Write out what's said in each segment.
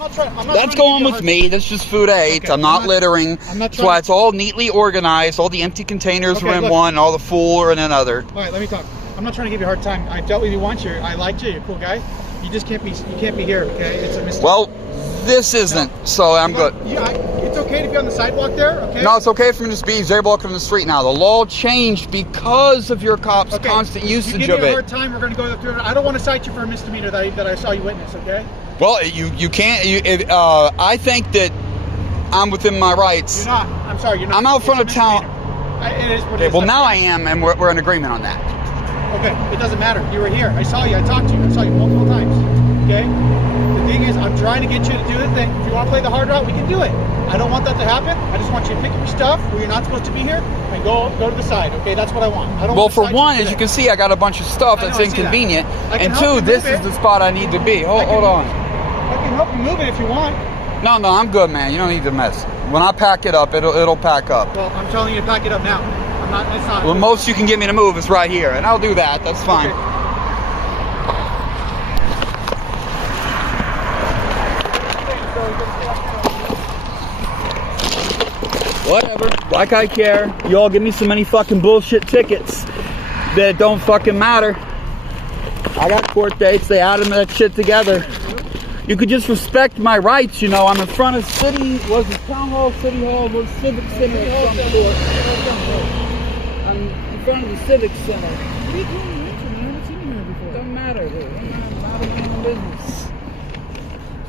That's going with me. That's just food I ate. Okay, I'm not littering. That's why it's all neatly organized. All the empty containers are in one, all the full are in another. All right, let me talk. I'm not trying to give you a hard time. I dealt with you once. I liked you. You're a cool guy. You just can't be here, okay? It's a mistake. Well, this isn't, so I'm good. Yeah, it's okay to be on the sidewalk there, okay? No, it's okay for me to just be jaywalking on the street now. The law changed because of your cops' constant usage of it. You give me a hard time, we're going to go through it. I don't want to cite you for a misdemeanor that I saw you witness, okay? Well, you can't. I think that I'm within my rights. You're not. I'm sorry, you're not. I'm out front of town. It is what it Okay, is. well, now I am, and we're in agreement on that. Okay, it doesn't matter. You were here. I saw you. I talked to you. I saw you multiple times. Okay? The thing is, I'm trying to get you to do the thing. If you want to play the hard route, we can do it. I don't want that to happen. I just want you to pick up your stuff where you're not supposed to be here and go to the side. Okay, that's what I want. I don't well, want for one, as you can see, I got a bunch of stuff that's inconvenient. And two, this is the spot I need to be. Hold on. I can help you move it if you want. No, I'm good, man. You don't need to mess. When I pack it up, it'll pack up. Well, I'm telling you to pack it up now. It's not. Well, most you can get me to move is right here, and I'll do that. That's fine. Okay. Whatever. Like I care. You all give me so many fucking bullshit tickets that don't fucking matter. I got court dates. They added that shit together. You could just respect my rights, you know. I'm in front of city, town hall, city hall, civic center of some sort. I'm in front of the civic center. What are you doing here? I haven't seen you here before. Doesn't matter, dude. I'm not in business.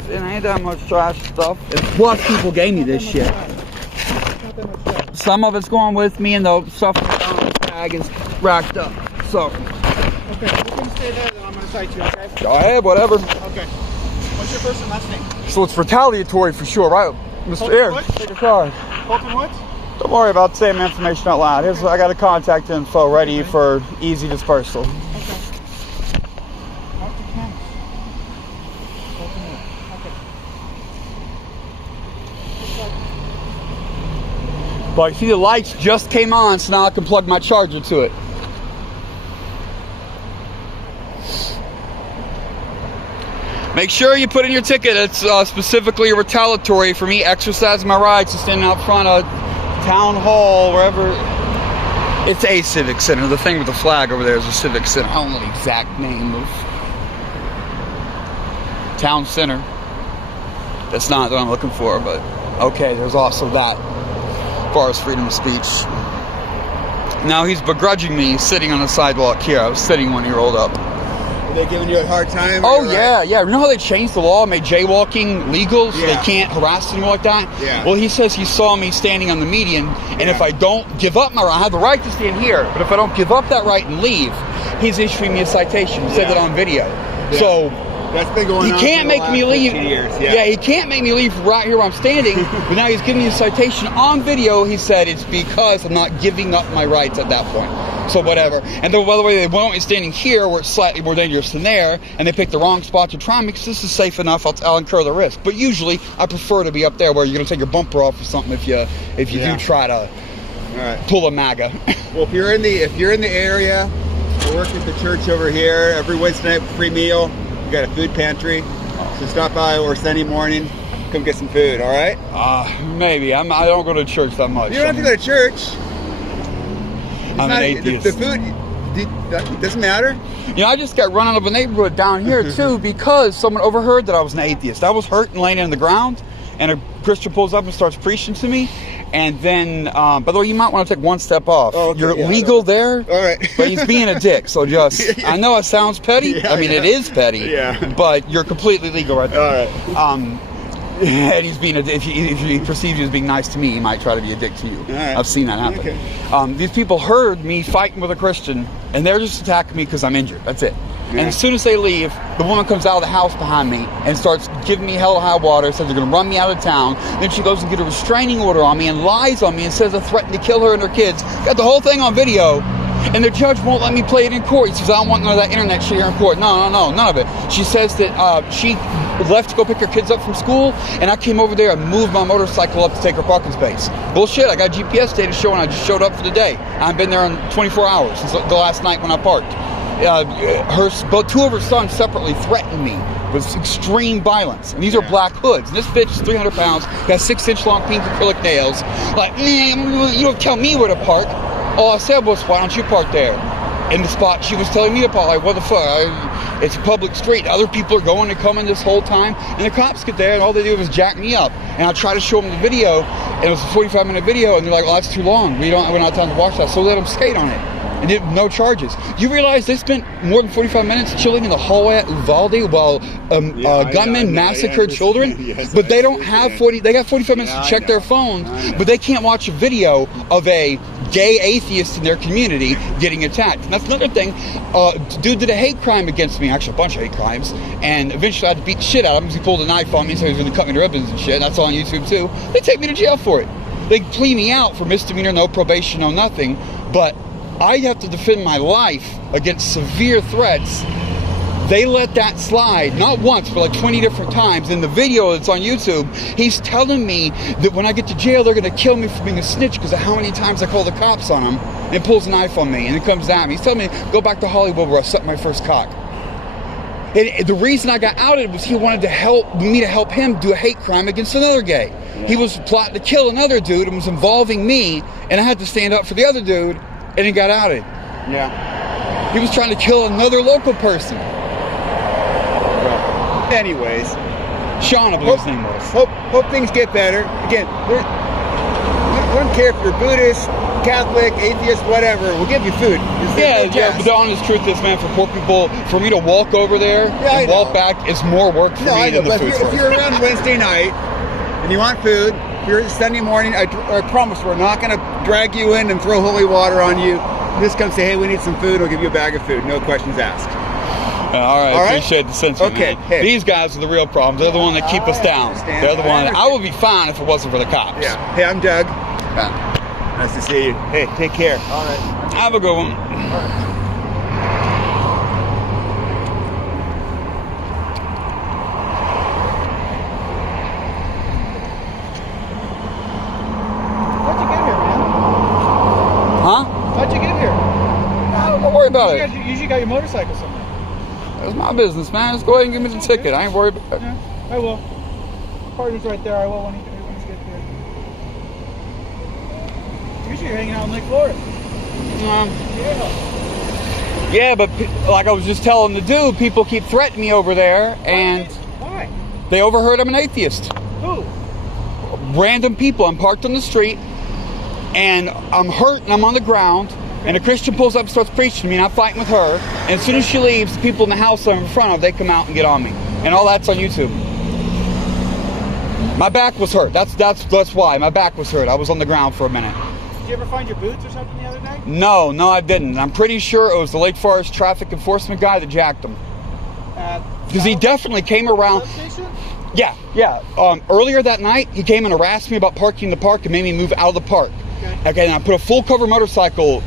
It ain't that much trash stuff. And plus, people gave me this shit. Some of it's going with me, and the stuff on the bag is racked up. So. Okay, you can stay there, then I'm going to cite you, okay? Go ahead, whatever. Okay. What's your first and last name? So it's retaliatory for sure, right? Mr. Air, take a card. Colton Woods? Don't worry about saying my information out loud. I got a contact info ready for easy dispersal. Okay. Docta Canis. Colton Woods. Okay. But you see, the lights just came on, so now I can plug my charger to it. Make sure you put in your ticket. It's specifically retaliatory for me exercising my rights to stand out front of town hall, wherever. It's a civic center. The thing with the flag over there is a civic center. I don't know the exact name of town center. That's not what I'm looking for, but okay, there's also that as far as freedom of speech. Now he's begrudging me sitting on the sidewalk here. I was sitting when he rolled up. Are they giving you a hard time? Oh, yeah. You know how they changed the law, made jaywalking legal, so they can't harass anyone like that? Yeah. Well, he says he saw me standing on the median, and if I don't give up my right, I have the right to stand here, but if I don't give up that right and leave, he's issuing me a citation. He said that on video. Yeah. So that's been going on he can't make me leave. Years. Yeah, he can't make me leave right here where I'm standing, but now he's giving me a citation on video. He said it's because I'm not giving up my rights at that point. So whatever. And then, by the way, they want me standing here where it's slightly more dangerous than there, and they picked the wrong spot to try me because this is safe enough. I'll incur the risk. But usually, I prefer to be up there where you're going to take your bumper off or something if you do try to pull a MAGA. Well, if you're in the area, we're working at the church over here every Wednesday night, free meal. We got a food pantry, so stop by or Sunday morning, come get some food. All right? Maybe. I don't go to church that much. You don't have to go to church. I'm an atheist. The food doesn't matter. You know, I just got run out of a neighborhood down here too because someone overheard that I was an atheist. I was hurt and laying in the ground, and a Christian pulls up and starts preaching to me. And then, by the way, you might want to take one step off. Oh, okay, you're legal there, all right. But he's being a dick. So just, I know it sounds petty. I mean, it is petty. But you're completely legal right there. All right. And he's being if he perceives you as being nice to me, he might try to be a dick to you. Right. I've seen that happen. Okay. These people heard me fighting with a Christian, and they're just attacking me because I'm injured. That's it. Yeah. And as soon as they leave, the woman comes out of the house behind me and starts giving me hell or high water, says they're going to run me out of town. Then she goes and get a restraining order on me and lies on me and says I threatened to kill her and her kids. Got the whole thing on video. And the judge won't let me play it in court. He says, I don't want none of that internet shit here in court. No, none of it. She says that she left to go pick her kids up from school, and I came over there and moved my motorcycle up to take her parking space. Bullshit, I got GPS data showing I just showed up for the day. I've been there in 24 hours since the last night when I parked. Two of her sons separately threatened me was extreme violence. And these are black hoods. And this bitch is 300 pounds, got 6-inch long pink acrylic nails. Like, man, you don't tell me where to park. All I said was, why don't you park there? In the spot she was telling me to park. Like, what the fuck? It's a public street. Other people are going and coming this whole time. And the cops get there and all they do is jack me up. And I try to show them the video. And it was a 45-minute video. And they're like, oh, that's too long. We don't have time to watch that. So let them skate on it. And did no charges. You realize they spent more than 45 minutes chilling in the hallway at Uvalde while gunmen massacred children? Yes, but they don't have 40. They got 45 minutes to check their phones, but they can't watch a video of a gay atheist in their community getting attacked. And that's another thing. Dude did a hate crime against me, actually a bunch of hate crimes, and eventually I had to beat the shit out of him because he pulled a knife on me, so he was going to cut me to ribbons and shit. And that's all on YouTube too. They take me to jail for it. They plea me out for misdemeanor, no probation, no nothing, but I have to defend my life against severe threats. They let that slide, not once, but like 20 different times. In the video that's on YouTube, he's telling me that when I get to jail, they're going to kill me for being a snitch because of how many times I call the cops on him. And he pulls a knife on me and he comes at me. He's telling me, go back to Hollywood where I sucked my first cock. And the reason I got outed was he wanted me to help him do a hate crime against another gay. Yeah. He was plotting to kill another dude and was involving me, and I had to stand up for the other dude. And he got outed. Yeah. He was trying to kill another local person. Well, anyways. Sean, I believe his name was. Hope things get better. Again, I don't care if you're Buddhist, Catholic, atheist, whatever. We'll give you food. Yeah, but the honest truth is, man, for poor people, for me to walk over there and walk back is more work for me than the food. If you're around Wednesday night and you want food, if you're Sunday morning, I promise we're not going to drag you in and throw holy water on you. Just come say, hey, we need some food. We'll give you a bag of food. No questions asked. All right, appreciate the sense. Okay. Hey. These guys are the real problem. They're the one that keep us down. They're the one. I would be fine if it wasn't for the cops. Yeah. Hey, I'm Doug. Nice to see you. Hey, take care. All right. Have a good one. All right. How'd you get here? Don't worry about it. You usually got your motorcycle somewhere. That's my business, man. Just go ahead and give me the ticket. I ain't worried about it. Yeah, I will. Party's right there. I will when he's get there. Usually you're hanging out in Lake Florida. Yeah, but like I was just telling the dude, people keep threatening me over there, and why? They overheard I'm an atheist. Who? Random people. I'm parked on the street, and I'm hurt, and I'm on the ground. And a Christian pulls up and starts preaching to me, and I'm fighting with her. And as soon as she leaves, the people in the house I'm in front of, they come out and get on me. And all that's on YouTube. My back was hurt. That's why. My back was hurt. I was on the ground for a minute. Did you ever find your boots or something the other day? No, I didn't. I'm pretty sure it was the Lake Forest traffic enforcement guy that jacked them. Because he definitely came around. Yeah. Earlier that night, he came and harassed me about parking in the park and made me move out of the park. Okay, and I put a full motorcycle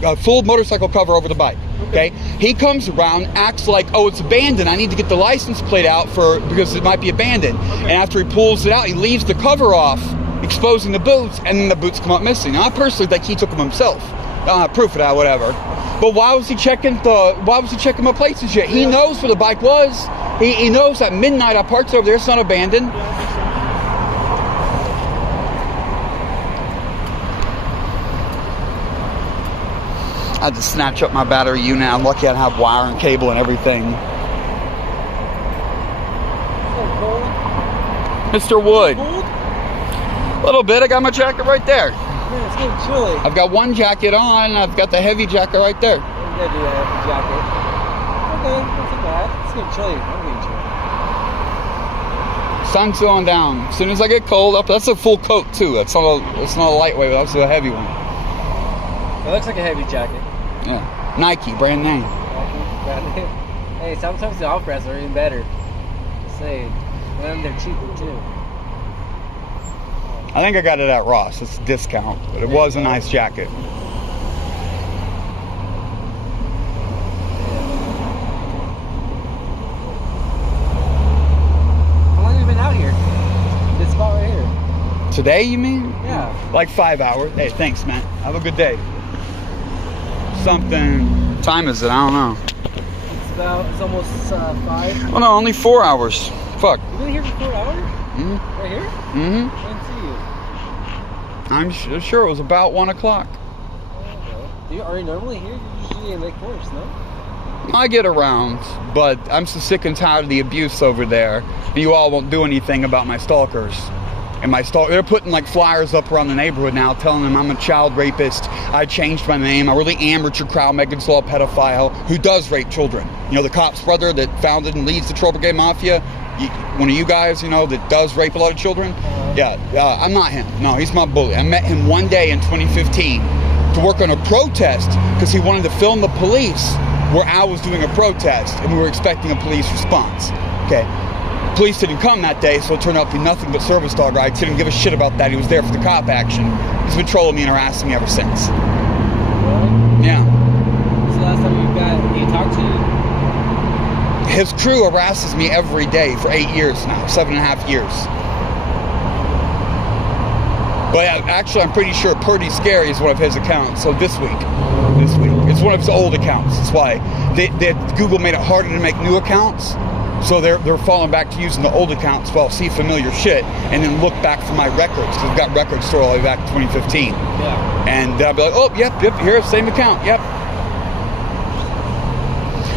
cover over the bike. Okay, he comes around, acts like, oh, it's abandoned. I need to get the license plate out because it might be abandoned. And after he pulls it out, he leaves the cover off, exposing the boots, and then the boots come up missing. Now, I personally think he took them himself. I don't have proof of that, whatever. But why was he checking my plates and shit? He knows where the bike was. He knows at midnight I parked over there. It's not abandoned. I had to snatch up my battery unit. I'm lucky I have wire and cable and everything. Mr. Wood. A little bit. I got my jacket right there. Man, it's getting chilly. I've got one jacket on, and I've got the heavy jacket right there. You gotta do that heavy jacket. Okay, not too bad. It's getting chilly. I'm getting chilly. Sun's going down. As soon as I get cold up, that's a full coat too. It's not a lightweight, but that's a heavy one. It looks like a heavy jacket. Yeah. Nike, brand name. Nike, brand name. Hey, sometimes the off-brands are even better. Just saying. And they're cheaper too. I think I got it at Ross. It's a discount, but it was a nice jacket. How long have you been out here? This spot right here. Today, you mean? Yeah. Like 5 hours. Hey, thanks, man. Have a good day. Something. What time is it? I don't know. It's It's almost 5. Oh no, only 4 hours. Fuck. You've been here for 4 hours? Mm-hmm. Right here? Mm-hmm. I didn't see you. I'm sure it was about 1 o'clock. Are you normally here? You're usually in Lake Forest, no? I get around, but I'm so sick and tired of the abuse over there. You all won't do anything about my stalkers. And they're putting like flyers up around the neighborhood now telling them I'm a child rapist. I changed my name. I really am Richard Crowell, Megan's Law pedophile who does rape children. You know, the cop's brother that founded and leads the Troll Brigade Mafia. One of you guys, you know, that does rape a lot of children. Yeah, I'm not him. No, he's my bully. I met him one day in 2015 to work on a protest because he wanted to film the police where I was doing a protest and we were expecting a police response. Okay. Police didn't come that day, so it turned out to be nothing but service dog rides. He didn't give a shit about that. He was there for the cop action. He's been trolling me and harassing me ever since. Really? Yeah. So last time he talked to you? His crew harasses me every day for 8 years now, 7.5 years. But actually, I'm pretty sure Pretty Scary is one of his accounts. So this week, it's one of his old accounts. That's why Google made it harder to make new accounts. So they're falling back to using the old accounts while see familiar shit and then look back for my records. Because I've got records stored all the way back to 2015. Yeah. And I'll be like, oh, yep, here's the same account, yep.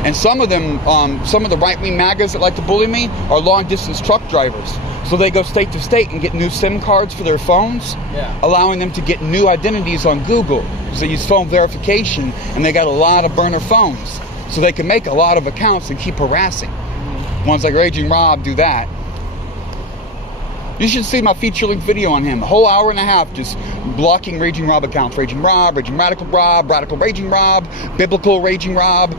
And some of them, some of the right-wing MAGAs that like to bully me are long-distance truck drivers. So they go state to state and get new SIM cards for their phones, allowing them to get new identities on Google. So they use phone verification, and they got a lot of burner phones. So they can make a lot of accounts and keep harassing. Ones like Raging Rob do that. You should see my feature-length video on him. A whole hour and a half just blocking Raging Rob accounts. Raging Rob, Raging Radical Rob, Radical Raging Rob, Biblical Raging Rob,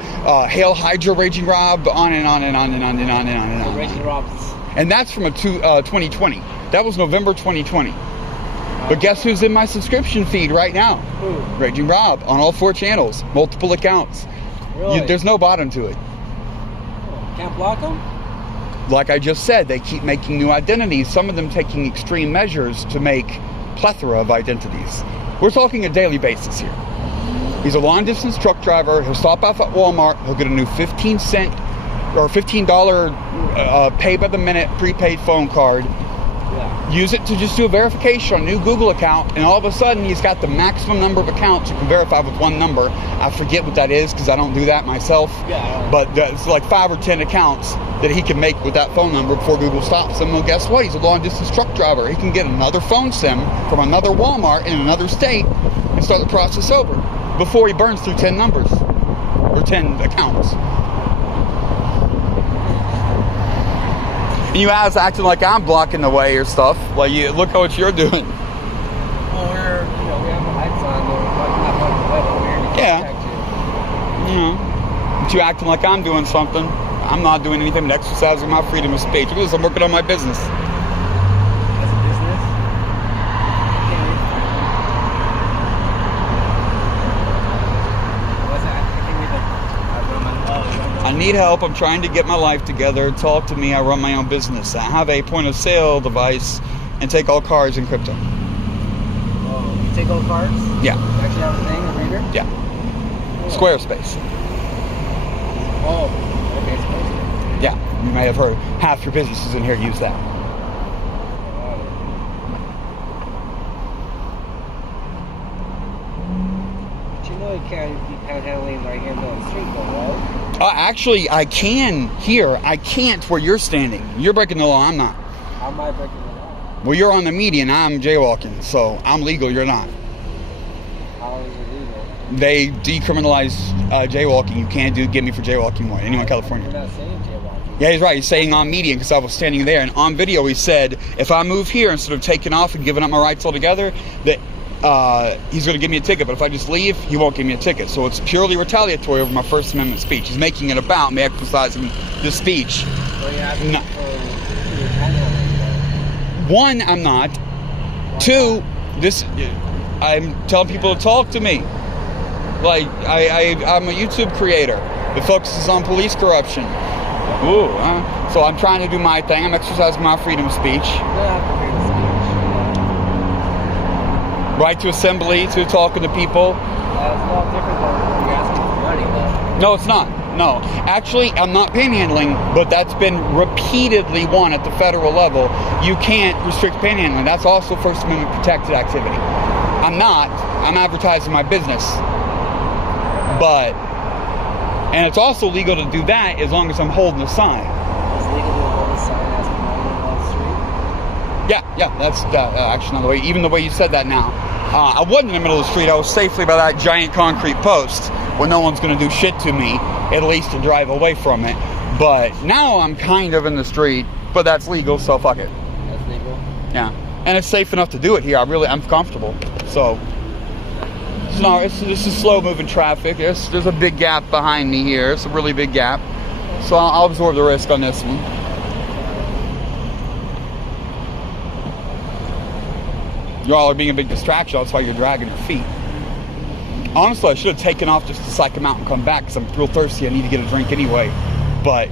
Hail Hydra Raging Rob, on and on and on and on and on and on and on. Raging Robs. And that's from 2020. That was November 2020. But guess who's in my subscription feed right now? Who? Raging Rob on all 4 channels, multiple accounts. Really? There's no bottom to it. Can't block them? Like I just said, they keep making new identities, some of them taking extreme measures to make plethora of identities. We're talking a daily basis here. He's a long-distance truck driver. He'll stop off at Walmart. He'll get a new 15-cent or $15 pay by the minute prepaid phone card. Yeah. Use it to just do a verification on a new Google account, and all of a sudden he's got the maximum number of accounts you can verify with one number. I forget what that is because I don't do that myself. Yeah. But it's like 5 or 10 accounts that he can make with that phone number before Google stops him. Well, guess what? He's a long-distance truck driver. He can get another phone SIM from another Walmart in another state and start the process over before he burns through 10 numbers or 10 accounts. And you guys acting like I'm blocking the way or stuff. Like, look at what you're doing. Well, we have the lights on. We're not blocking the weather. We're here to Yeah. protect But you acting like I'm doing something. I'm not doing anything but exercising my freedom of speech. Look at this, I'm working on my business. As a business? What's that? I need help. I'm trying to get my life together. Talk to me. I run my own business. I have a point of sale device and take all cards in crypto. Oh, you take all cards? Yeah. You actually have a thing, a reader? Yeah. Squarespace. Oh, okay, Squarespace. Yeah. You may have heard half your businesses in here use that. But you know you can't be panhandling right here on the street though, right? Actually, I can here. I can't where you're standing. You're breaking the law. I'm not. How am I breaking the law? Well, you're on the median. I'm jaywalking. So I'm legal. You're not. How is it legal? They decriminalized jaywalking. You can't get me for jaywalking more. Anyone in California. You're not saying jaywalking. Yeah, he's right. He's saying on median because I was standing there. And on video, he said, if I move here instead of taking off and giving up my rights altogether, that he's going to give me a ticket. But if I just leave, he won't give me a ticket. So it's purely retaliatory over my First Amendment speech. He's making it about me exercising the speech. Well, you're asking No. for your panhandling. One, I'm not. Two, I'm telling people to talk to me. Like, I'm a YouTube creator that focuses on police corruption. Ooh, so I'm trying to do my thing. I'm exercising my freedom of speech. You don't have to freedom of speech. Right to assembly, to talking to people. It's a lot different than when you're asking for money, though. No, it's not. No. Actually, I'm not panhandling, but that's been repeatedly won at the federal level. You can't restrict panhandling. That's also First Amendment protected activity. I'm advertising my business. But, and it's also legal to do that as long as I'm holding a sign. It's legal to hold a sign as promoted on the street? Yeah, that's actually another way. Even the way you said that now. I wasn't in the middle of the street. I was safely by that giant concrete post where no one's going to do shit to me, at least to drive away from it. But now I'm kind of in the street, but that's legal, so fuck it. That's legal? Yeah. And it's safe enough to do it here. I'm comfortable. So, this is slow moving traffic. There's a big gap behind me here. It's a really big gap. So I'll absorb the risk on this one. Y'all are being a big distraction. That's why you're dragging your feet. Honestly, I should have taken off just to psych him out and come back because I'm real thirsty. I need to get a drink anyway. But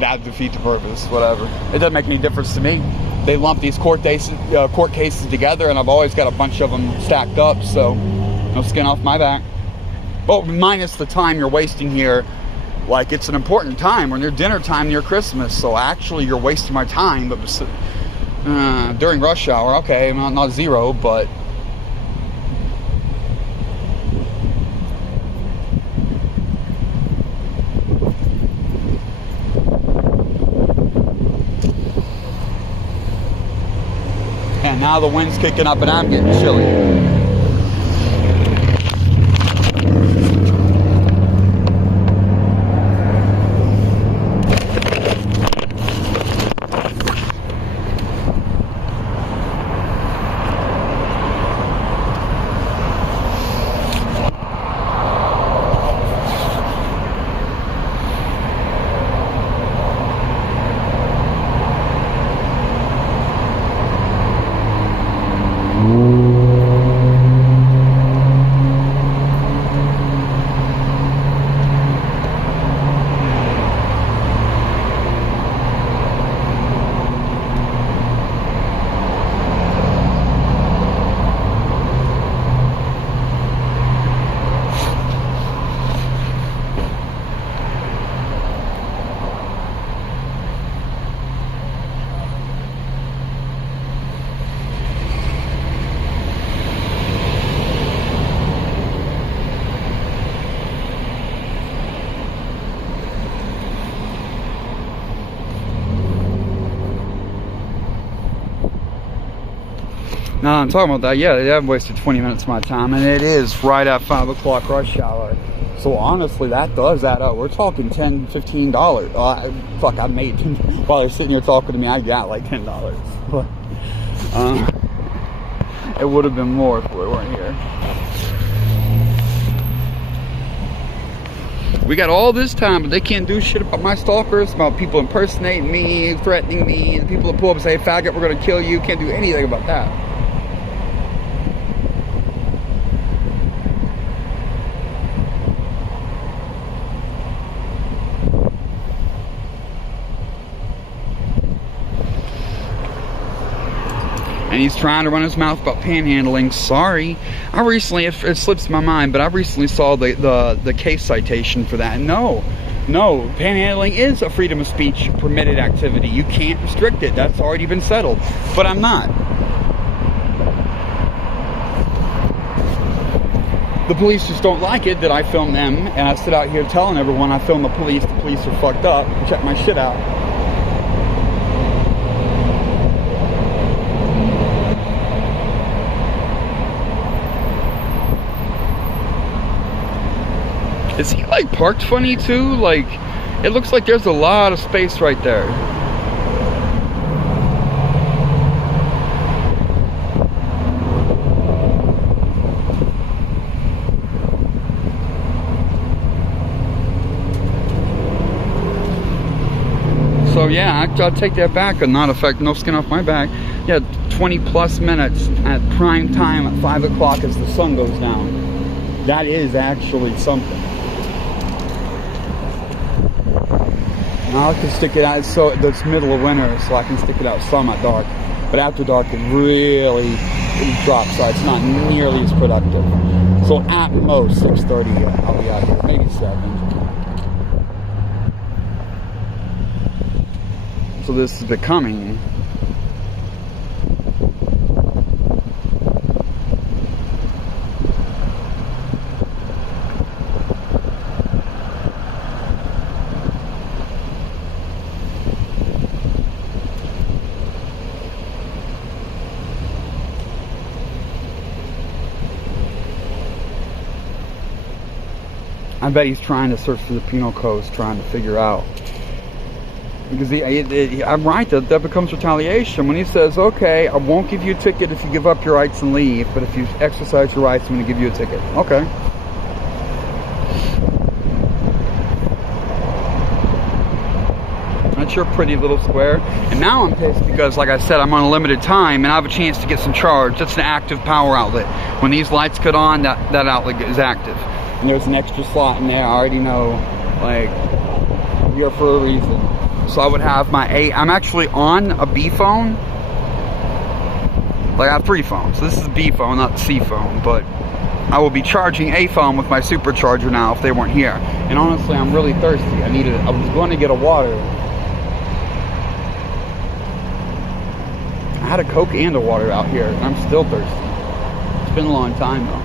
that would defeat the purpose. Whatever. It doesn't make any difference to me. They lump these court cases together, and I've always got a bunch of them stacked up, so no skin off my back. Well, minus the time you're wasting here. Like, it's an important time. We're near dinner time near Christmas, so actually you're wasting my time. But during rush hour, okay, not zero, but and now the wind's kicking up and I'm getting chilly. No, I'm talking about that. Yeah, they have wasted 20 minutes of my time, and it is right at 5 o'clock rush hour. So honestly, that does add up. We're talking $10, $15. Fuck, I made while they're sitting here talking to me. I got like $10. But it would have been more if we weren't here. We got all this time, but they can't do shit about my stalkers, about people impersonating me, threatening me, the people that pull up and say, faggot, we're gonna kill you. Can't do anything about that. And he's trying to run his mouth about panhandling. Sorry. I recently, it slips my mind, but I recently saw the case citation for that. No, panhandling is a freedom of speech permitted activity. You can't restrict it. That's already been settled. But I'm not. The police just don't like it that I film them, and I sit out here telling everyone I film the police are fucked up, check my shit out. Is he like parked funny too? Like, it looks like there's a lot of space right there. So yeah, I'll take that back and not affect, no skin off my back. Yeah, 20 plus minutes at prime time at 5 o'clock as the sun goes down. That is actually something. Now I can stick it out, so it's middle of winter, so I can stick it out some at dark. But after dark, it really drops, so it's not nearly as productive. So at most 6:30, I'll be out here. Maybe 7. So this is becoming I bet he's trying to search through the penal codes, trying to figure out. Because I'm right, that becomes retaliation. When he says, okay, I won't give you a ticket if you give up your rights and leave, but if you exercise your rights, I'm going to give you a ticket. Okay. That's your pretty little square. And now I'm pissed because, like I said, I'm on a limited time and I have a chance to get some charge. That's an active power outlet. When these lights cut on, that outlet is active. And there's an extra slot in there. I already know, like, you're for a reason. So I would have my A. I'm actually on a B phone. Like, I have 3 phones. So this is a B phone, not the C phone. But I will be charging A phone with my supercharger now if they weren't here. And honestly, I'm really thirsty. I was going to get a water. I had a Coke and a water out here, and I'm still thirsty. It's been a long time, though.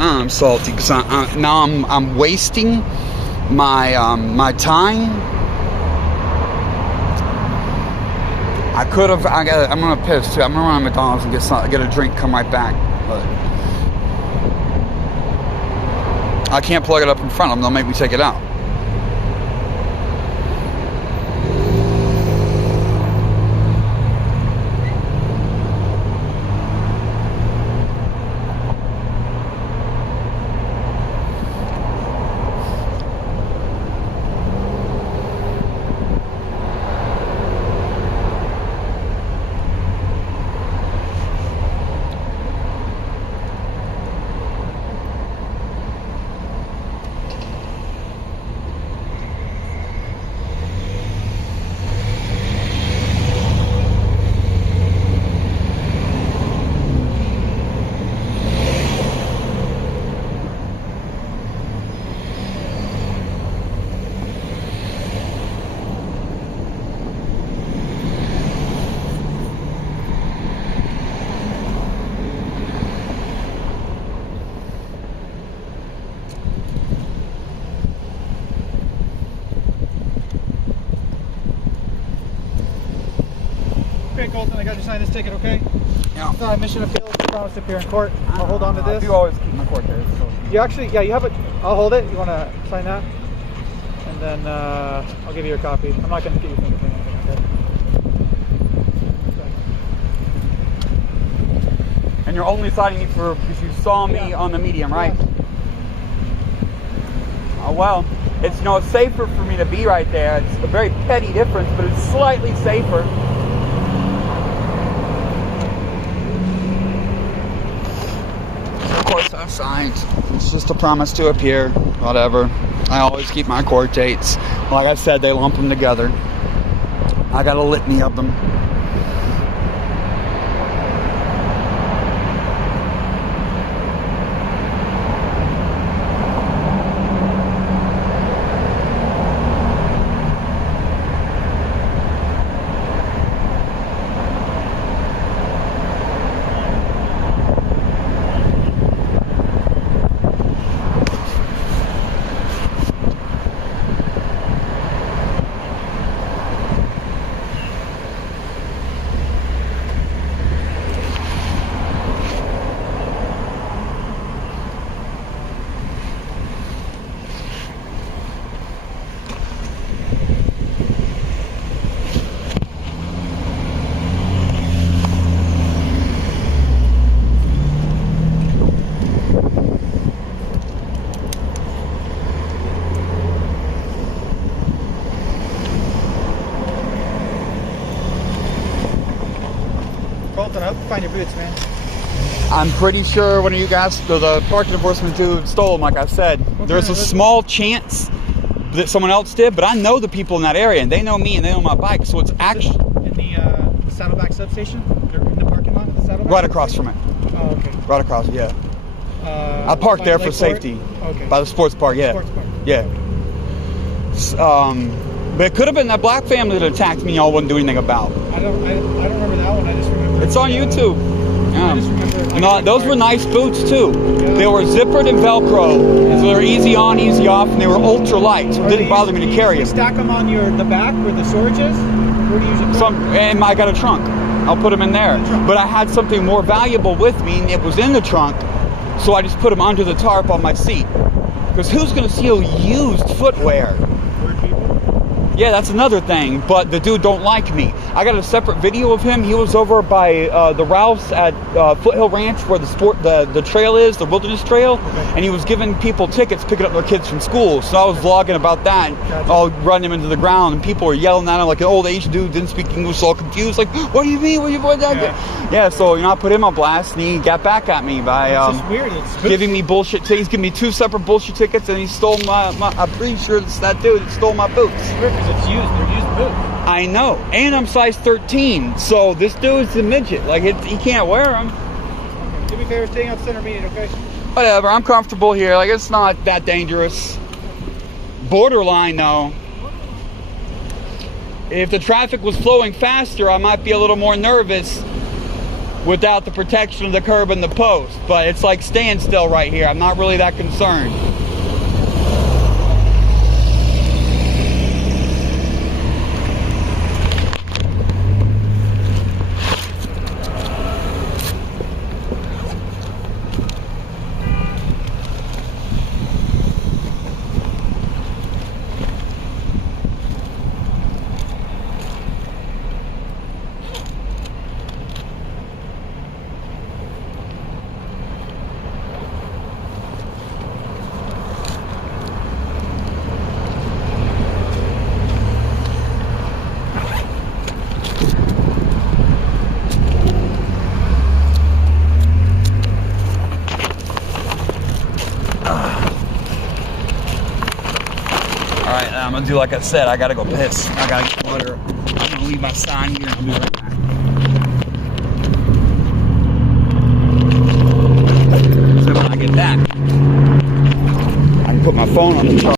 I'm salty because now I'm wasting my time. I'm gonna piss too. I'm gonna run to McDonald's and get a drink, come right back. But I can't plug it up in front of them. They'll make me take it out. Okay, Colton, I got you sign this ticket, okay? Yeah. It's not a mission of failure. You promised to appear in court. I'll hold on to this. I do always keep my court there. So. You actually, yeah, you have it. I'll hold it. You want to sign that? And then I'll give you your copy. I'm not going to get you fingerprint or anything, okay? And you're only signing it because you saw me on the medium, right? Yeah. Oh, well. It's, it's safer for me to be right there. It's a very petty difference, but it's slightly safer. Of course, I've signed. It's just a promise to appear. Whatever. I always keep my court dates. Like I said, they lump them together. I got a litany of them. something. I'll find your boots, man. I'm pretty sure one of you guys, the parking enforcement dude, stole them, like I said. There's a small chance that someone else did, but I know the people in that area, and they know me, and they know my bike, so it's actually... In the Saddleback substation? Or in the parking lot of the Saddleback? Right across from it. Oh, okay. Right across, yeah. I parked there for safety. Okay. By the sports park, yeah. Sports park. Yeah. But it could have been that black family that attacked me y'all wouldn't do anything about. I don't remember that one. I just remember... It's on YouTube. I just remember... No, those were nice boots too. Yeah. They were zippered and Velcro, so they were easy on, easy off, and they were ultra light, so it didn't bother me to carry them. Stack them on the back where the storage is? Where do you usually put them? And I got a trunk. I'll put them in there. But I had something more valuable with me, and it was in the trunk, so I just put them under the tarp on my seat. Because who's going to steal used footwear? Yeah, that's another thing, but the dude don't like me. I got a separate video of him. He was over by the Ralph's at Foothill Ranch where the trail is, the wilderness trail, and he was giving people tickets picking up their kids from school. So I was vlogging about that, and I'll run him into the ground, and people were yelling at him like an old Asian dude, didn't speak English, all confused, like, what do you mean? Yeah, so I put him on blast, and he got back at me by it's just weird. It's giving me bullshit tickets. He's giving me 2 separate bullshit tickets, and he stole my I'm pretty sure it's that dude that stole my boots. It's used. They're used boots. I know, and I'm size 13, so this dude's a midget. Like, he can't wear them. Do me a favor, staying out center meeting, okay? Whatever, I'm comfortable here. Like, it's not that dangerous. Borderline, though. If the traffic was flowing faster, I might be a little more nervous without the protection of the curb and the post. But it's like standstill right here. I'm not really that concerned. Alright, I'm gonna do like I said, I gotta go piss. I gotta get water. I'm gonna leave my sign here and I'll be right back. So when I get back, I can put my phone on the charger.